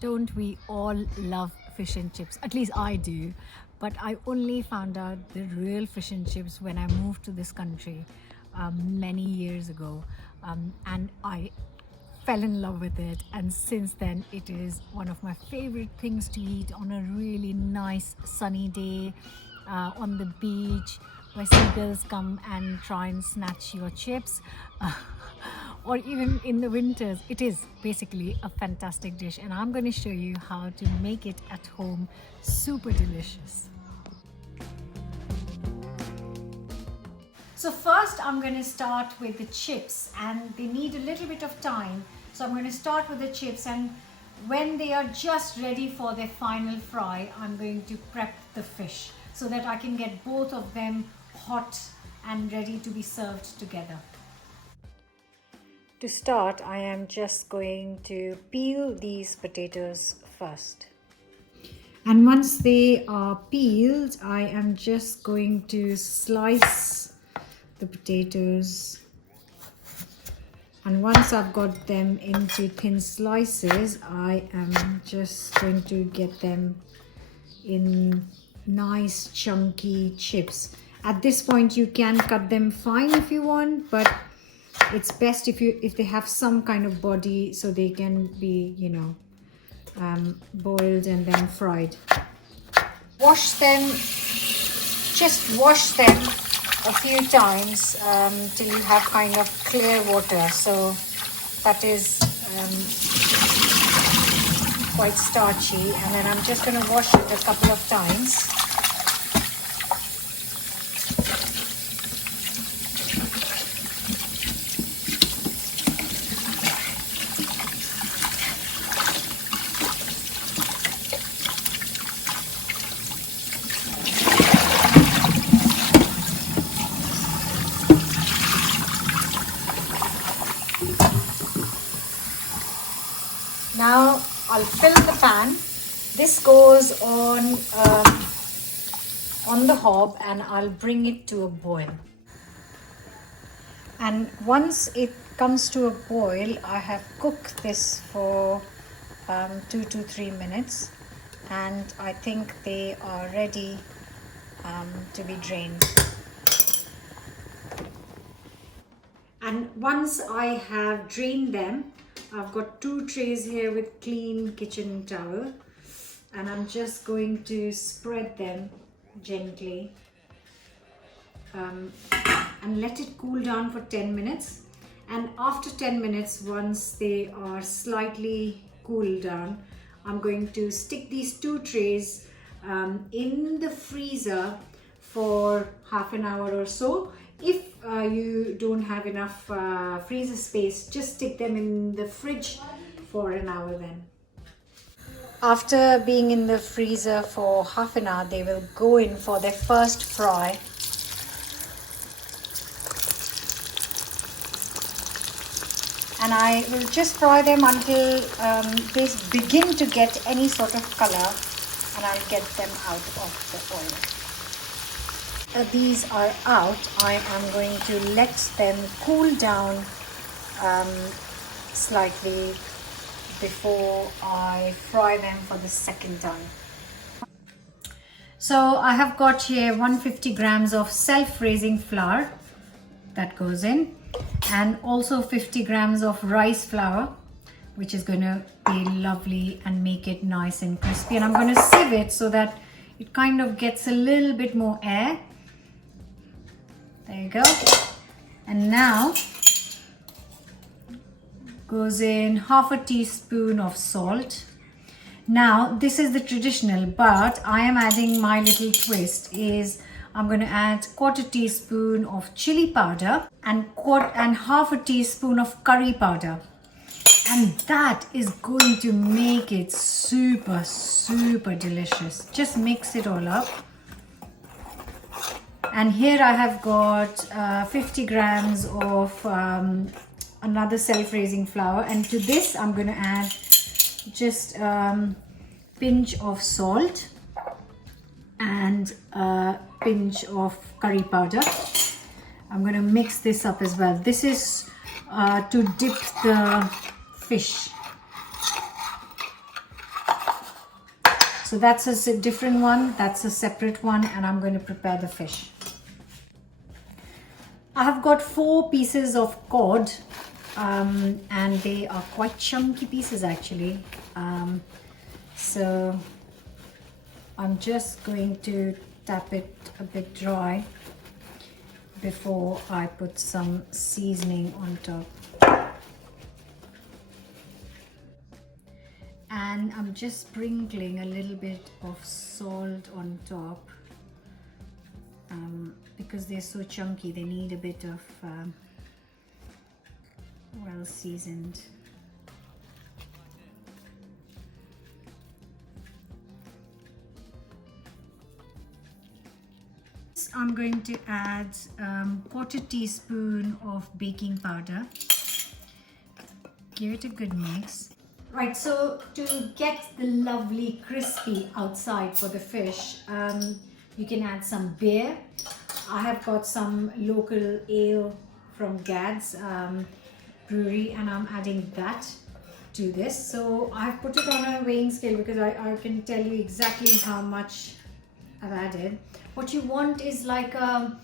Don't we all love fish and chips? At least I do. But I only found out the real fish and chips when I moved to this country many years ago. And I fell in love with it. And since then, it is one of my favorite things to eat on a really nice sunny day on the beach where seagulls come and try and snatch your chips. Or even in the winters. It is basically a fantastic dish, and I'm going to show you how to make it at home. Super delicious. So first I'm going to start with the chips, and they need a little bit of time. So I'm going to start with the chips, and when they are just ready for their final fry, I'm going to prep the fish so that I can get both of them hot and ready to be served together. To start, I am just going to peel these potatoes first. And once they are peeled, I am just going to slice the potatoes. And once I've got them into thin slices, I am just going to get them in nice chunky chips. At this point, you can cut them fine if you want, but it's best if they have some kind of body so they can be, boiled and then fried. Wash them, just wash them a few times till you have kind of clear water. So that is quite starchy, and then I'm just going to wash it a couple of times. Now I'll fill the pan. This goes on the hob, and I'll bring it to a boil. And once it comes to a boil, I have cooked this for 2 to 3 minutes, and I think they are ready to be drained. And once I have drained them, I've got 2 trays here with clean kitchen towel, and I'm just going to spread them gently and let it cool down for 10 minutes. And after 10 minutes, once they are slightly cooled down, I'm going to stick these 2 trays in the freezer for half an hour or so. If you don't have enough freezer space, just stick them in the fridge for an hour then. After being in the freezer for half an hour, they will go in for their first fry. And I will just fry them until they begin to get any sort of color, and I'll get them out of the oil. These are out. I am going to let them cool down slightly before I fry them for the second time. So I have got here 150 grams of self-raising flour that goes in, and also 50 grams of rice flour, which is going to be lovely and make it nice and crispy. And I'm going to sieve it so that it kind of gets a little bit more air. There you go. And now goes in half a teaspoon of salt. Now this is the traditional, but I am adding my little twist. I'm going to add 1/4 teaspoon of chili powder and half a teaspoon of curry powder. And that is going to make it super, super delicious. Just mix it all up. And here I have got 50 grams of another self-raising flour, and to this I'm going to add just a pinch of salt and a pinch of curry powder. I'm going to mix this up as well. This is to dip the fish. So that's a different one, that's a separate one, and I'm going to prepare the fish. I have got 4 pieces of cod, and they are quite chunky pieces actually. So I'm just going to tap it a bit dry before I put some seasoning on top. And I'm just sprinkling a little bit of salt on top. Because they're so chunky, they need a bit of well seasoned. I'm going to add 1/4 teaspoon of baking powder. Give it a good mix. Right, so to get the lovely crispy outside for the fish, you can add some beer. I have got some local ale from Gad's brewery, and I'm adding that to this. So I've put it on a weighing scale because I can tell you exactly how much I've added. What you want is like a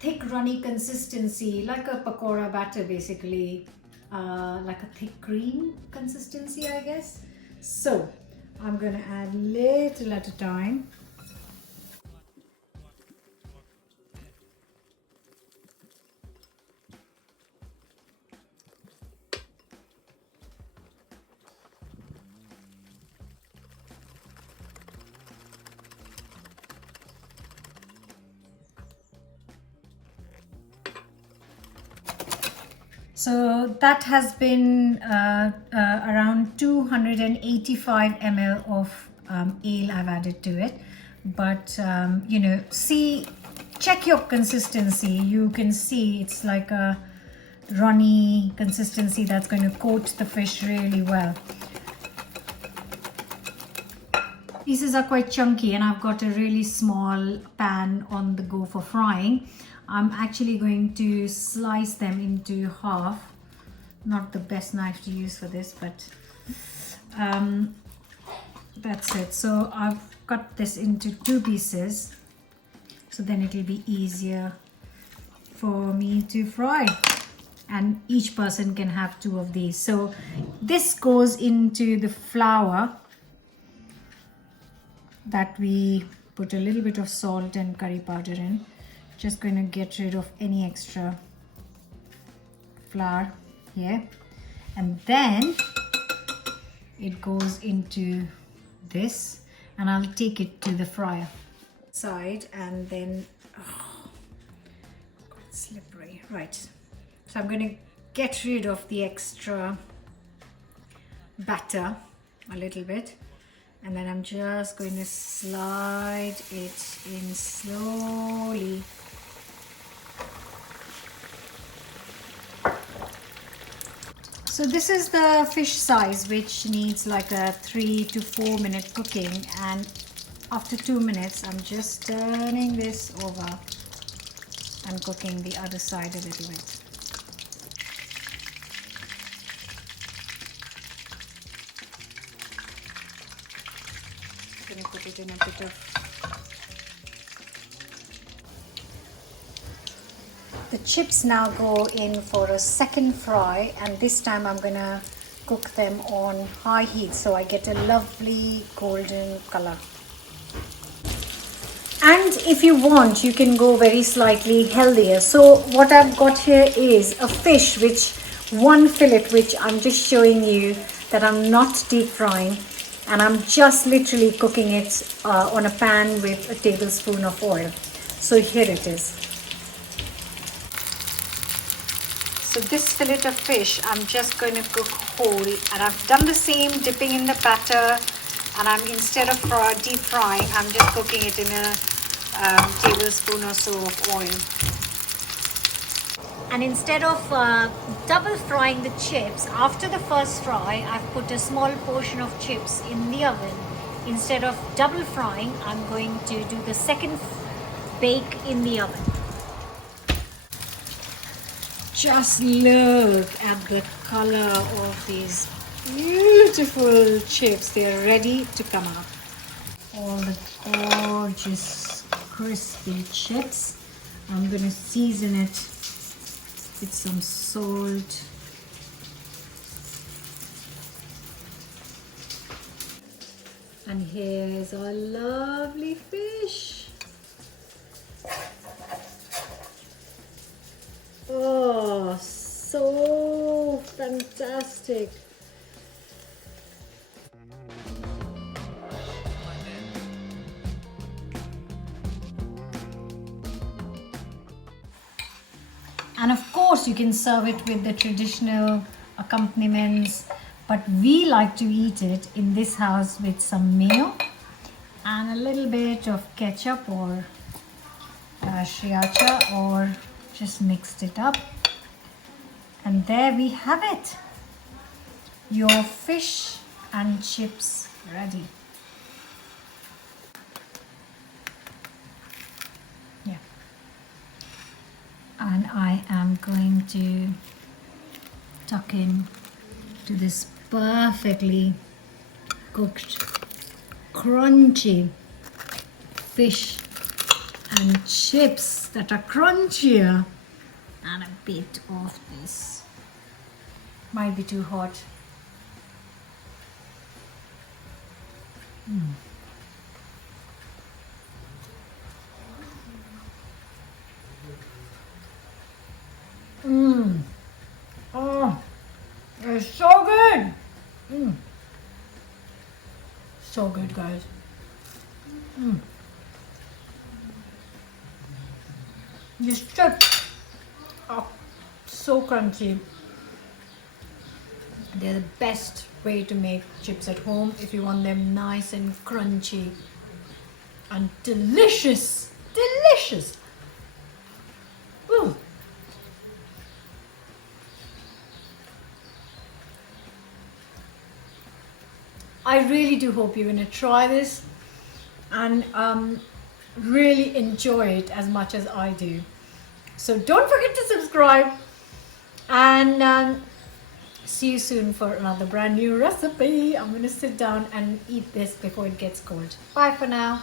thick runny consistency, like a pakora batter basically, like a thick cream consistency, I guess. So I'm going to add little at a time. So that has been around 285 ml of ale I've added to it. But you know, check your consistency. You can see it's like a runny consistency that's going to coat the fish really well. Pieces are quite chunky, and I've got a really small pan on the go for frying. I'm actually going to slice them into half. Not the best knife to use for this, but that's it. So I've cut this into 2 pieces, so then it'll be easier for me to fry, and each person can have 2 of these. So this goes into the flour that we put a little bit of salt and curry powder in. Just going to get rid of any extra flour here, and then it goes into this, and I'll take it to the fryer side, and then it's slippery. Right, so I'm going to get rid of the extra batter a little bit, and then I'm just going to slide it in slowly. So this is the fish size, which needs like a 3 to 4 minute cooking, and after 2 minutes I'm just turning this over and cooking the other side a little bit. I'm going to put it in a bit of... The chips now go in for a second fry, and this time I'm going to cook them on high heat so I get a lovely golden color. And if you want, you can go very slightly healthier. So what I've got here is a fish, one fillet which I'm just showing you that I'm not deep frying, and I'm just literally cooking it on a pan with a tablespoon of oil. So here it is. So this fillet of fish, I'm just going to cook whole, and I've done the same, dipping in the batter, and instead of deep frying, I'm just cooking it in a tablespoon or so of oil. And instead of double frying the chips, after the first fry, I've put a small portion of chips in the oven. Instead of double frying, I'm going to do the second bake in the oven. Just look at the color of these beautiful chips. They are ready to come out. all the gorgeous crispy chips. I'm going to season it with some salt. And here's our lovely fish. Oh, so fantastic. And of course you can serve it with the traditional accompaniments, but we like to eat it in this house with some mayo and a little bit of ketchup or sriracha, or just mixed it up. And there we have it. Your fish and chips ready. Yeah. And I am going to tuck in to this perfectly cooked, crunchy fish and chips that are crunchier, and a bit of this. Might be too hot. Oh, it's so good. So good, guys. These chips are so crunchy. They're the best way to make chips at home if you want them nice and crunchy and delicious. Delicious. Ooh. I really do hope you're going to try this and really enjoy it as much as I do. So don't forget to subscribe, and see you soon for another brand new recipe. I'm going to sit down and eat this before it gets cold. Bye for now.